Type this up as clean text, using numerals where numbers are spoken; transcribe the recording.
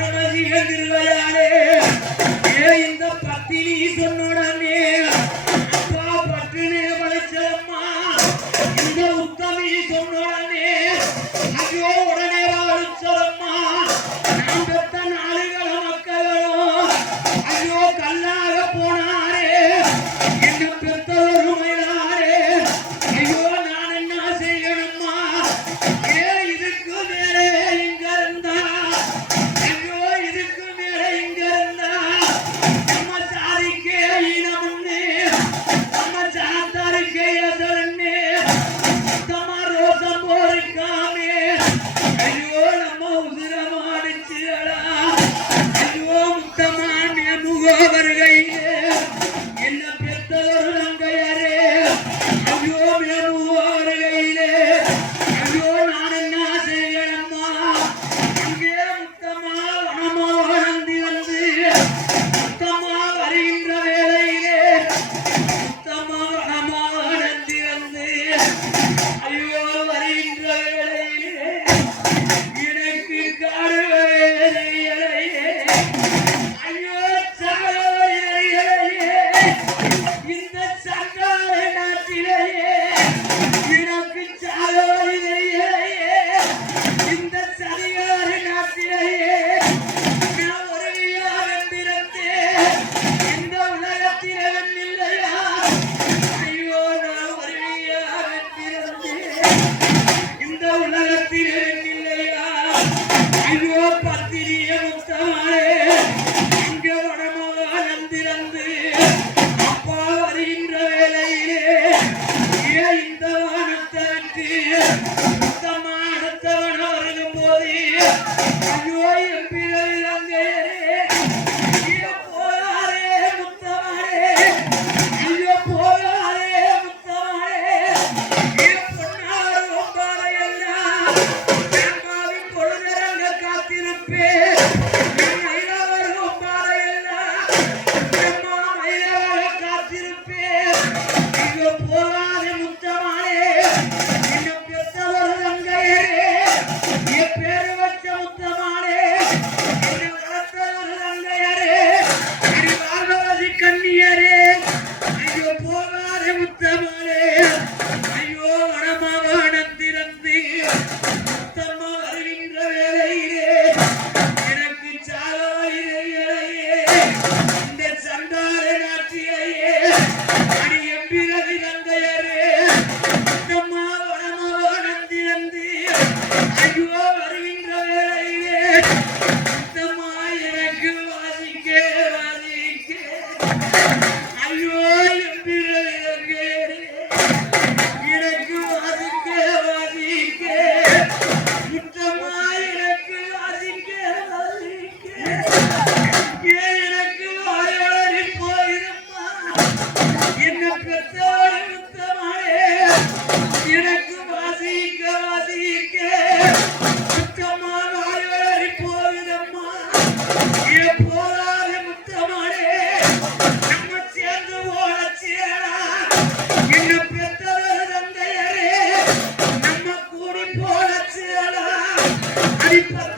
பரமசிவன் திருவையாரே இந்த பத்தினி சொன்னுடனே அப்பா பட்டுனே வளைச்சம்மா இந்த உத்தமி சொன்னுடனே ஐயோ உடனே வளைச்சம்மா நான் பெத்த நாளுகள மக்களும் ஐயோ கல்லாக போனாரே என்ன பெத்தவரும் ஐயோ நான் என்ன செய்யணுமா இதுக்கு மேலே இங்க இருந்தா ஐயோ இதுக்கு மேலே இங்க இருந்தா நம்ம சாதிக்கே இனமுன்னு நம்ம சாத்தாருக்கே எசரன்னு சுத்தமா ரோசம் போரிக்காமே ஐயோ நம்ம உதிரமாடிச்சுடா ஐயோ முத்தமான முகவர்கையே என்ன பெத்தவர் நங்கையரே ஐயோ மேமுகவர்கையிலே ஐயோ நான் என்ன செய்யணுமா அங்கே முத்தமா வனமா வளர்ந்து வந்து முத்தமா வருகின்ற வேளையிலே முத்தமா வனமா வளர்ந்து வந்து ஐயோ வருகின்ற வேளையிலே எனக்கு காடு ஐயோ சாலையே இந்த சங்கார நாட்டிலேயே எனக்கு சாலையே இந்த சரிகார நாட்டிலேயே நான் ஒருவியாக பிறந்தேன் இந்த உலகத்திலே இல்லையா ஐயோ நான் ஒருவியாக பிறந்தேன் இந்த உலகத்திலே இல்லையா ஐயோ பத்திரியே முத்தமானே இங்கே வடமாக நந்திரந்து அப்பா வருகின்ற வேளையிலே இந்த வானத்தற்கு சுத்தமானத்தவன் வருகும் போது ஐயோ என் பிறவிலங்கையரே போகாதே முத்தமானே ஐயோ போகாதே முத்தமானே பொன்னார் ஒம்பாரையெல்லாம் அம்மாவின் பொழுதரங்க காத்திருப்பேன் போகாதே முத்தமானே என்ன பெத்தவர் தங்கையரே என் பேரு வச்ச முத்தமானே என்ன வளர்த்தவர் தங்கையரே அறிவாகவாதி கண்ணியரே ஐயோ போகாதே முத்தமானே ஐயோ வடமாகாணம் திறந்து முத்தம்மா வருகின்ற வேளையிலே எனக்கு சாகாயிரையே இந்த சண்டார நாட்டிலேயே அடி எம்பிரவி தங்கையரே முத்தம்மா வடமாகாணம் திறந்து ஐயோ வருகின்ற வேளையிலே முத்தம்மா எனக்கு வாசிக்க ஐயோ எம்பிரவி தங்கையரே எனக்கு வாசிக்க முத்தம்மா எனக்கு வாசிக்க எனக்கு வாயோடி போயிரும்மா என்ன பெற்றோடு முத்தமானே எனக்கு வாசிக்க முத்தம்மா வாயோடி போகுதம்மா போகாத முத்தமானே நம்ம சேர்ந்து ஓடச்சேடா என்ன பெற்றவர் தந்தையரே நம்ம கூடி போடச்சேடா அடிப்பட்ட